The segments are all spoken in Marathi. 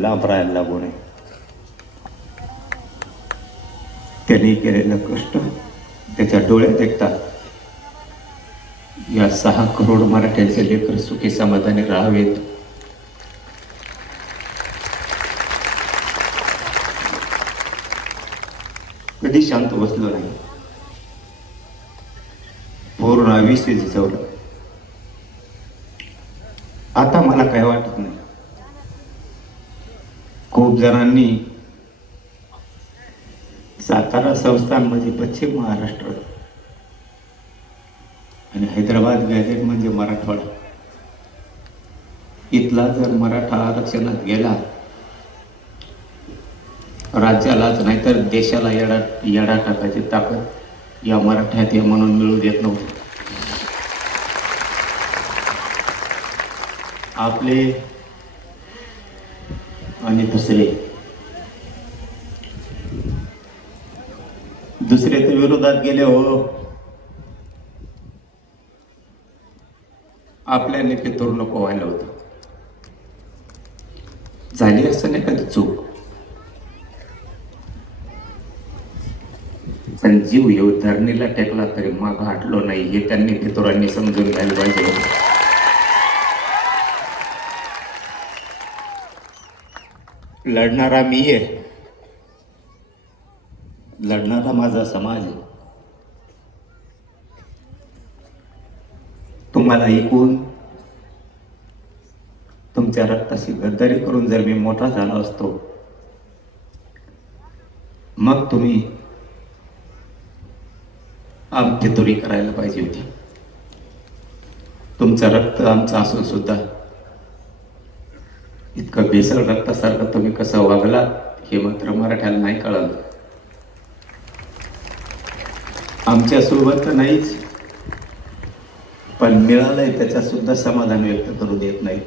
लांब राहायला लागू नये. त्यांनी केलेलं कष्ट त्याच्या डोळ्यात ऐकतात. या 6 करोड मराठ्यांचे लेकर सुखी समाधानी राहावेत. कधी शांत बसलो नाही. पूर्ण आयुष्य झिजवलं. आता मला काय वाटत नाही. खूप जणांनी सातारा संस्थान म्हणजे पश्चिम महाराष्ट्र आणि हैदराबाद गॅजेट म्हणजे मराठवाडा, इथला जर मराठा आरक्षणात गेला राज्यालाच नाही तर देशाला येडा टाकायची ताकद या मराठ्यात आहे म्हणून मिळू देत नव्हते. आपले आणि दुसरे तर विरोधात गेले हो. आपल्या नेते तरुण नको व्हायला होतं. झाली असं नाही कधी चूक, पण जीव येऊ धरणीला टेकला तरी मग हटलो नाही हे त्यांनी फितुरांनी समजून घ्यायला पाहिजे. लढणारा मी आहे, लढणारा माझा समाज आहे. तुम्हाला ऐकून तुमच्या रक्ताशी गद्दारी करून जर मी मोठा झाला असतो मग तुम्ही आमची तुरी करायला पाहिजे होती. तुमचं रक्त आमचं असून सुद्धा इतकं बेसल रक्तासारखं तुम्ही कसं वागला हे मात्र मराठ्याला नाही कळलं. आमच्या सोबत तर नाहीच, पण मिळालंय त्याच्या सुद्धा समाधान व्यक्त करू देत नाही.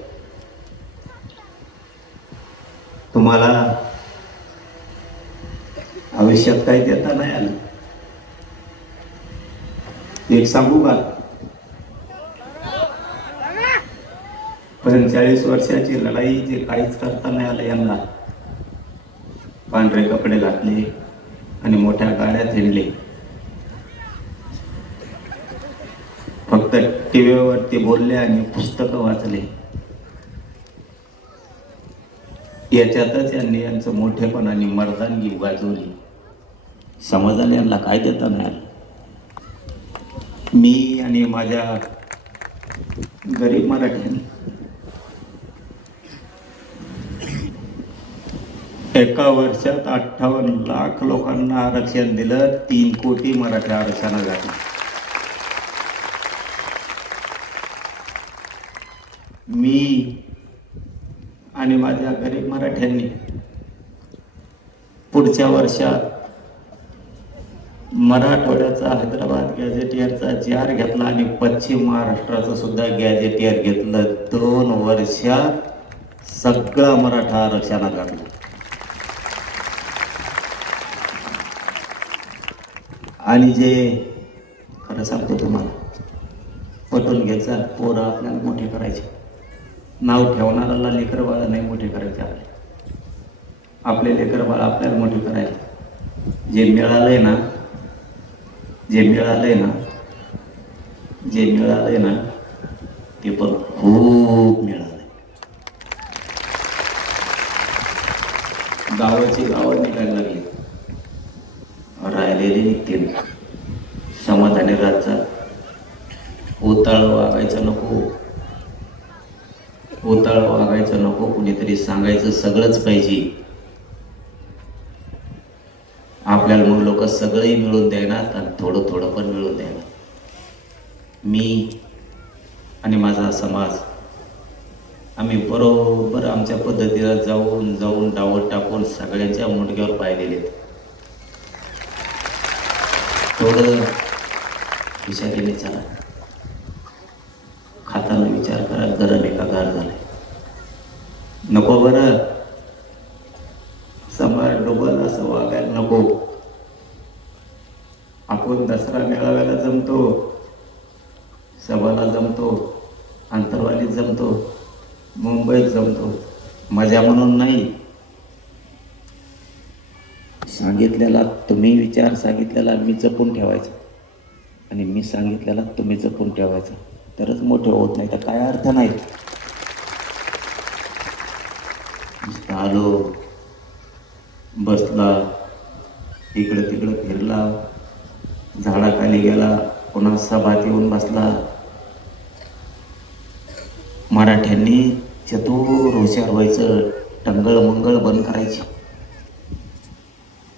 तुम्हाला आयुष्यात काही देता नाही आलं. एक सांगू का, 45 वर्षाची लढाई जे काहीच करता नाही आलं यांना. पांढरे कपडे घातले आणि मोठ्या गाड्यात हिंडले. फक्त टीव्हीवरती बोलले आणि पुस्तकं वाचले. याच्यातच यांनी यांचं मोठेपण आणि मर्दानगी गाजवली. समाजाला यांना काय देता नाही आलं. मी आणि माझ्या गरीब मराठ्यांनी एका वर्षात 58 लाख लोकांना आरक्षण दिलं. 3 कोटी मराठा आरक्षणाला घातलं. मी आणि माझ्या गरीब मराठ्यांनी पुढच्या वर्षात मराठवाड्याचा हैदराबाद गॅजेटियरचा जार घेतला आणि पश्चिम महाराष्ट्राचं सुद्धा गॅजेटियर घेतलं. 2 वर्षात सगळा मराठा आरक्षणात घातला. आणि जे खरं सांगतो तुम्हाला, पटवून घ्यायचा, पोरं आपल्याला मोठे करायचे. नाव ठेवणाऱ्याला लेकरं बाळा नाही मोठे करायचे. आपले लेकरं बाळा आपल्याला मोठे करायचे. जे मिळालंय ना ते पण खूप मिळालंय. गावाची गावं निघायला लागली, राहिलेले निघतील. समाधानी रातचा उताळ वागायचं नको, कुणीतरी सांगायचं सगळंच पाहिजे. आपल्याला मग लोक सगळंही मिळून देणार आणि थोडं थोडं पण मिळून देणार. मी आणि माझा समाज आम्ही बरोबर आमच्या पद्धतीला जाऊन डावट टाकून सगळ्यांच्या मुंडक्यावर पाय दिलेत. थोडं विचाराने चला, खाताना विचार करा, गरम एका गार झालाय. नको बरं, समाज डोबल असं वागायला नको. आपण दसरा मेळाव्याला जमतो, सभाला जमतो, अंतरवालीत जमतो, मुंबईत जमतो, मजा म्हणून नाही. सांगितलेला तुम्ही विचार सांगितलेला मी जपून ठेवायचा आणि मी सांगितलेला तुम्ही जपून ठेवायचा, तरच मोठे होत नाही तर काय अर्थ नाही. नुसतं आलो, बसला, इकडं तिकडं फिरला, झाडाखाली गेला, पुन्हा सभात येऊन बसला. मराठ्यांनी चतुर हुशार व्हायचं, टंगळ मंगळ बंद करायची,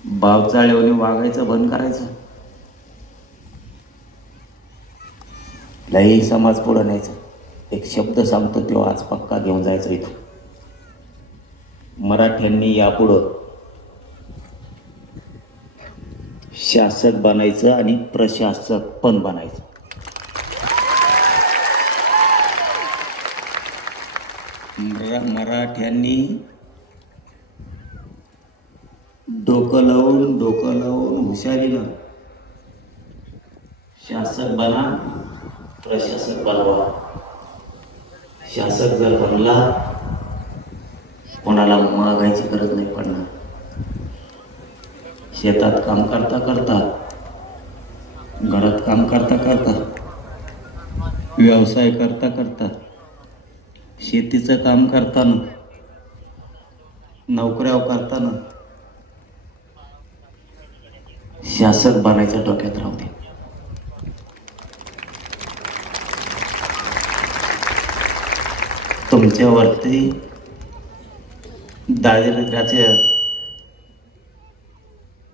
बापचाळेवानी वागायचं बंद करायचं, लई समाज पुढं न्यायचं. एक शब्द सांगतो तो आज पक्का घेऊन जायचं इथं. मराठ्यांनी यापुढं शासक बनायचं आणि प्रशासक पण बनायचं. मराठ्यांनी डोकं लावून हुशारीनं शासक बना, प्रशासक बनवा. शासक जर बनला, कोणाला मागायची गरज नाही पडणार. शेतात काम करता करता, घरात काम करता करता, व्यवसाय करता करता, शेतीचं काम करताना, नोकऱ्या करताना शासक बनायचं डोक्यात राहू दे. तुमच्यावरती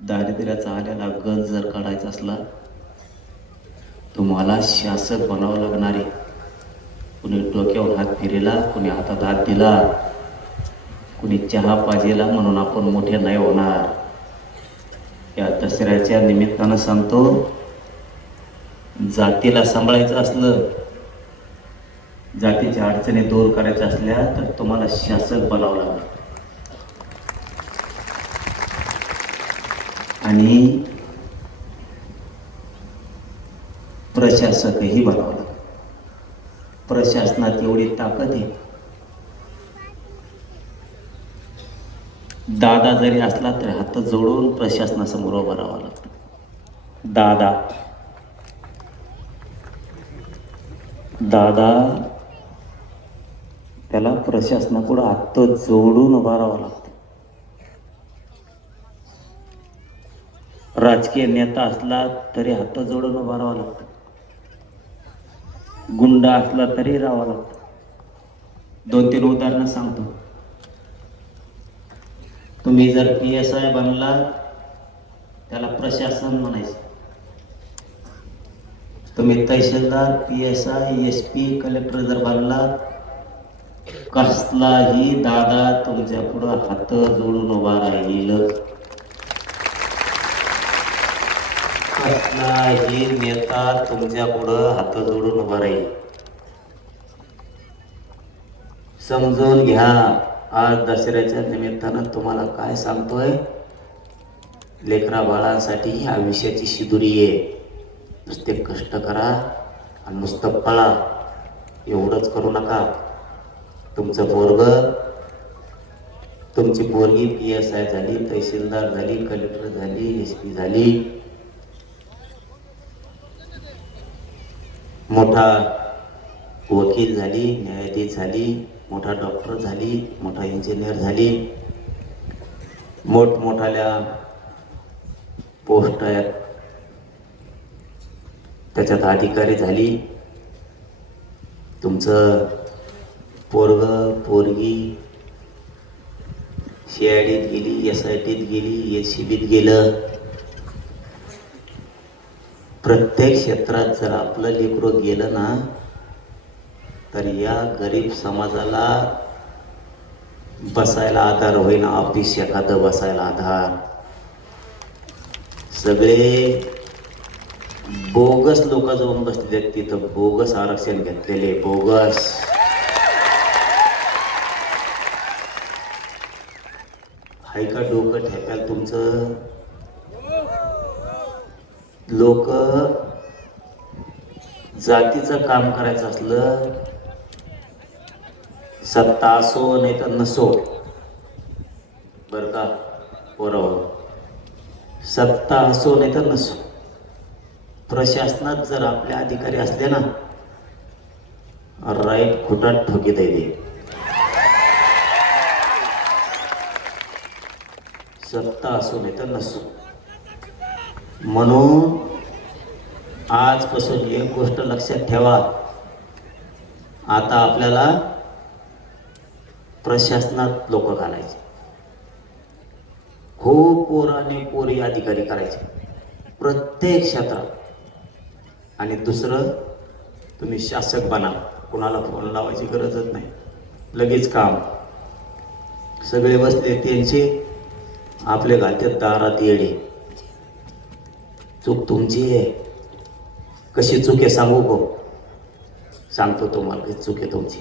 दारिद्र्याचा आलेला गंज जर काढायचा असला, तुम्हाला शासक बनावं लागणार आहे. कुणी डोक्यावर हात फिरेला, कुणी हातात हात दिला, कुणी चहा पाजेला म्हणून आपण मोठे नाही होणार. या दसऱ्याच्या निमित्तानं सांगतो, जातीला सांभाळायचं असलं, जातीच्या अडचणी दूर करायच्या असल्या तर तुम्हाला शासक बनावं लागेल. आणि प्रशासकही बनावं लागेल. प्रशासनात एवढी ताकद आहे, दादा जरी असला तरी हात जोडून प्रशासनासमोर उभं राहावं लागतं. दादा त्याला प्रशासनापुढे हात जोडून उभा राहावं लागतं. राजकीय नेता असला तरी हात जोडून उभा राहावं लागतं. गुंडा असला तरी राहावं लागतं. 2-3 उदाहरणं सांगतो. तुम्ही जर PSI बनला, त्याला प्रशासन म्हणायचं. तुम्ही तहसीलदार, PSI, SP, कलेक्टर जर बनला, कसलाही दादा तुमच्या पुढं हात जोडून उभा राहील. कसलाही नेता तुमच्या पुढं हात जोडून उभा राहील. समजून घ्या. आज दसऱ्याच्या निमित्तानं तुम्हाला काय सांगतोय, लेकरा बाळांसाठी ही आयुष्याची शिदुरी आहे. नुसते कष्ट करा आणि नुसतं पळा, एवढंच करू नका. तुमचं पोरगं, तुमची पोरगी PSI झाली, तहसीलदार झाली, कलेक्टर झाली, SP झाली, मोठा वकील झाली, न्यायाधीश झाली, मोठा डॉक्टर झाली, मोठा इंजिनियर झाली, मोठमोठाल्या पोस्ट आहेत त्याच्यात अधिकारी झाली. तुमचं पोरगं पोरगी CIDत गेली, SITत गेली, SCBत गेलं. प्रत्येक क्षेत्रात जर आपलं लेकरं गेलं ना, तर या गरीब समाजाला बसायला आधार होईना. ऑफिस एखादं बसायला आधार. सगळे बोगस लोक जाऊन बसलेले तिथं, बोगस आरक्षण घेतलेले, बोगस. हाय का डोकं ठेकायला तुमचं? लोक जातीचं काम करायचं असलं, सत्ता असो नाही तर नसो, बरं का पोरावर, सत्ता असो नाही तर नसो, प्रशासनात जर आपले अधिकारी असले ना, राईट खोटात ठोकीत आहे. सत्ता असो नाही तर नसो. म्हणून आजपासून एक गोष्ट लक्षात ठेवा, आता आपल्याला प्रशासनात लोक घालायचे, खूप पोराने पोरी अधिकारी करायचे प्रत्येक क्षेत्रात. आणि दुसरं, तुम्ही शासक बना, कोणाला फोन लावायची गरजच नाही, लगेच काम. सगळे बसले त्यांचे, आपले घालतात दारात येडे. चूक तुमची आहे. कशी चूक आहे सांगू को? सांगतो तुम्हाला कशी चूक आहे तुमची.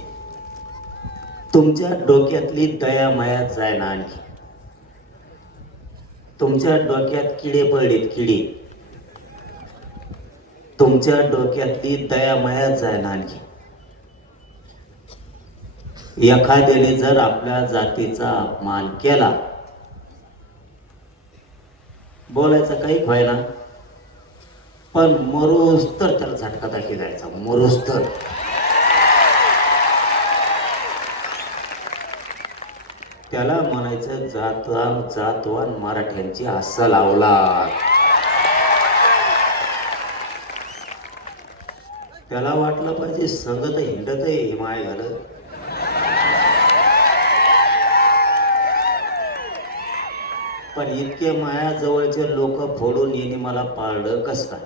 तुमच्या डोक्यातली दया माया जाय ना, आणखी तुमच्या डोक्यात किडे पडलेत, किडे. तुमच्या डोक्यातली दया माया जाय ना आणखी. एखाद्याने जर आपल्या जातीचा अपमान केला, बोलायचं काही व्हायना, पण मरोस तर त्याला झटका दाखी जायचा, मरोस तर. त्याला म्हणायचं जातवान मराठ्यांची अस्सल अवलाद. त्याला वाटलं पाहिजे संगत हिंडत आहे माय झालं. पण इतके माया जवळचे लोक फोडून येणे मला पाळलं कस काय?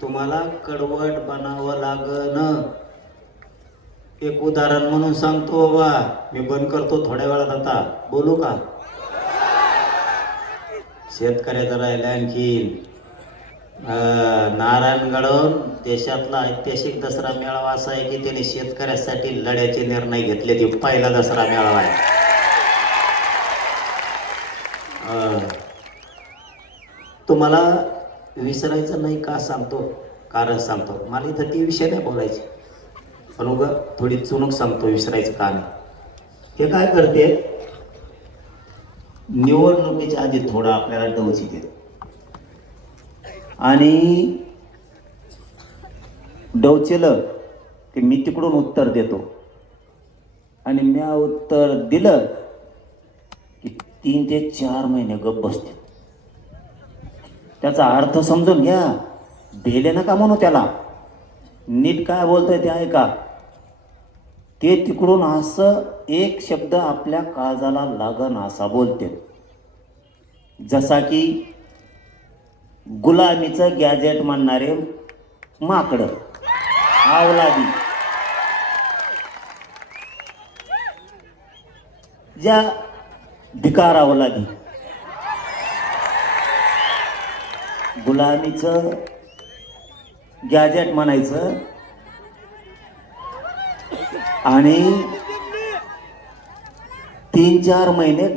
तुम्हाला कडवट बनावं लागन. एक उदाहरण म्हणून सांगतो बाबा, मी बंद करतो थोड्या वेळात. आता बोलू का? शेतकऱ्याचं राहिलं आणखी. नारायणगडहून देशातला ऐतिहासिक दसरा मेळावा असा आहे की त्याने शेतकऱ्यासाठी लढ्याचे निर्णय घेतले. ते पहिला दसरा मेळावा आहे. तुम्हाला विसरायचं नाही का सांगतो? कारण सांगतो. मला इथं ती विषय नाही बोलायचे, पण उगा थोडी चुणूक सांगतो विसरायचं का नाही. ते काय करते, निवडणुकीच्या आधी थोडं आपल्याला डवची देते आणि डवचेलं की मी तिकडून उत्तर देतो आणि मी उत्तर दिलं की 3 ते 4 महिने गप्प बसते. त्याचा अर्थ समजून घ्या. भेले नका म्हणू त्याला, नीट काय बोलतोय ते ऐका. ते तिकडून असं एक शब्द आपल्या काळजाला लागन असा बोलते, जसा की गुलामीचं गॅजेट म्हणणारे माकड, अवलादी. ज्या भिकार अवलादी गुलामीचं गॅजेट म्हणायचं आणि 3-4 महिने